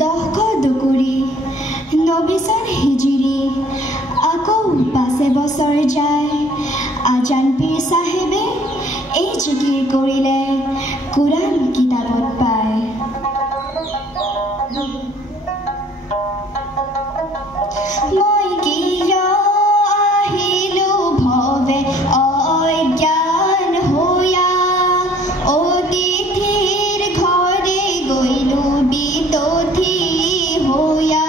10 দুকুৰি নবিচন হিজিৰি আকৌ 5 বছৰ যায় আজান পীৰ চাহেবে এই জিকিৰ কৰিলে কুৰাণ কিতাপত পায় মই কিয় আহিলো ভৱে অজ্ঞান হৈয়া অতিথিৰ ঘৰে গৈলো বিতথি হৈয়া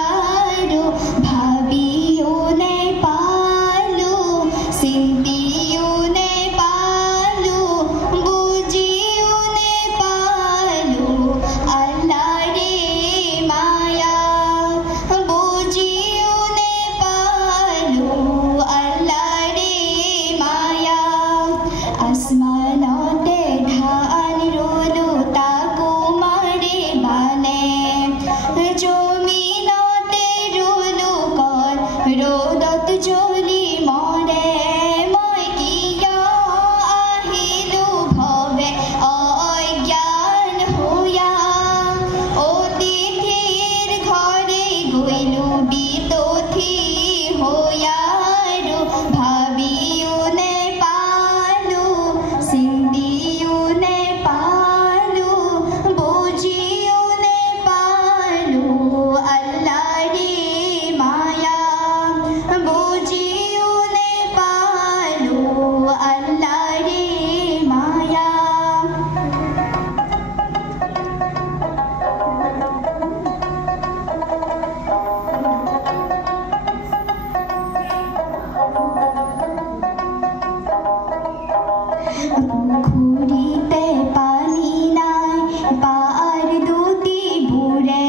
আৰু ভাবিও নেপালো চিন্তিও নেপালো বুজিও নেপালো আল্লাহৰে মায়া বুজিও নেপালো আল্লাহৰে মায়া আসমানতে ধান ৰুলো তাকো মাৰে বানে জমিনতে ৰুলো কল ৰ'দত জ্বলি মৰে মই কিয় আহিলো ভৱে অজ্ঞান হৈয়া অতিথিৰ ঘৰে গৈলো বিতথি হৈয়া আৰু ভাবিও নেপালো চিন্তিও নেপালো বুজিও নেপালো আল্লাহৰে মায়া বুজিও নেপালো আল্লাহৰে মায়া পুখুৰীতে পানী নাই পাৰ দুটি বুৰে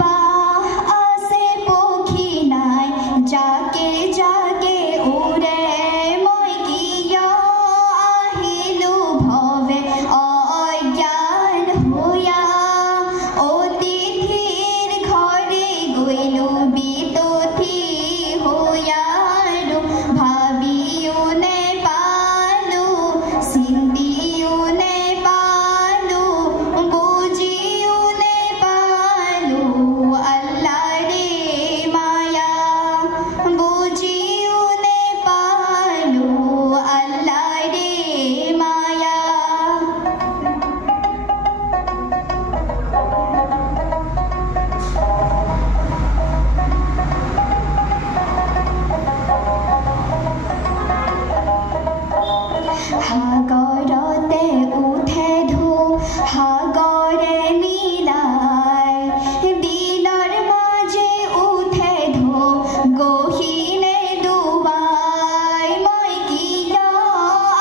বাহ আছে পক্ষী নাই জাকে জাকে উৰে মই কিয় আহিলো ভৱে অজ্ঞান হৈয়া অতিথিৰ ঘৰে গৈলো বিতথি হৈয়া আৰু ভাবিও নেপালো চিন্তিও নেপালো বুজিও নেপালো আল্লাহৰে মায়া বুজিও নেপালো আল্লাহৰে মায়া সাগৰতে উঠে ঢৌ সাগৰে মিলাই বিলৰ মাজে উঠে ঢৌ গহীনে ডুবাই মই কিয়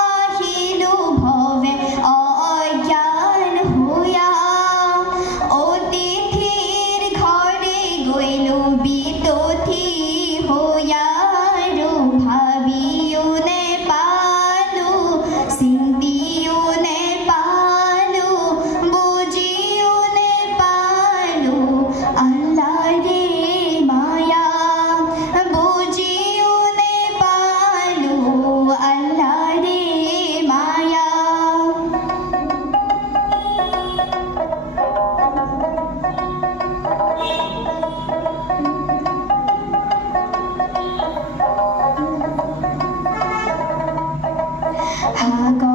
আহিলো ভৱে অজ্ঞান হৈয়া অতিথিৰ ঘৰে গৈলো বিতথি হৈয়া আৰু ভাবিও নেপালো চিন্তিও নেপালো বুজিও নেপালো আল্লাহৰে মায়া বুজিও নেপালো আল্লাহৰে মায়া সাগৰ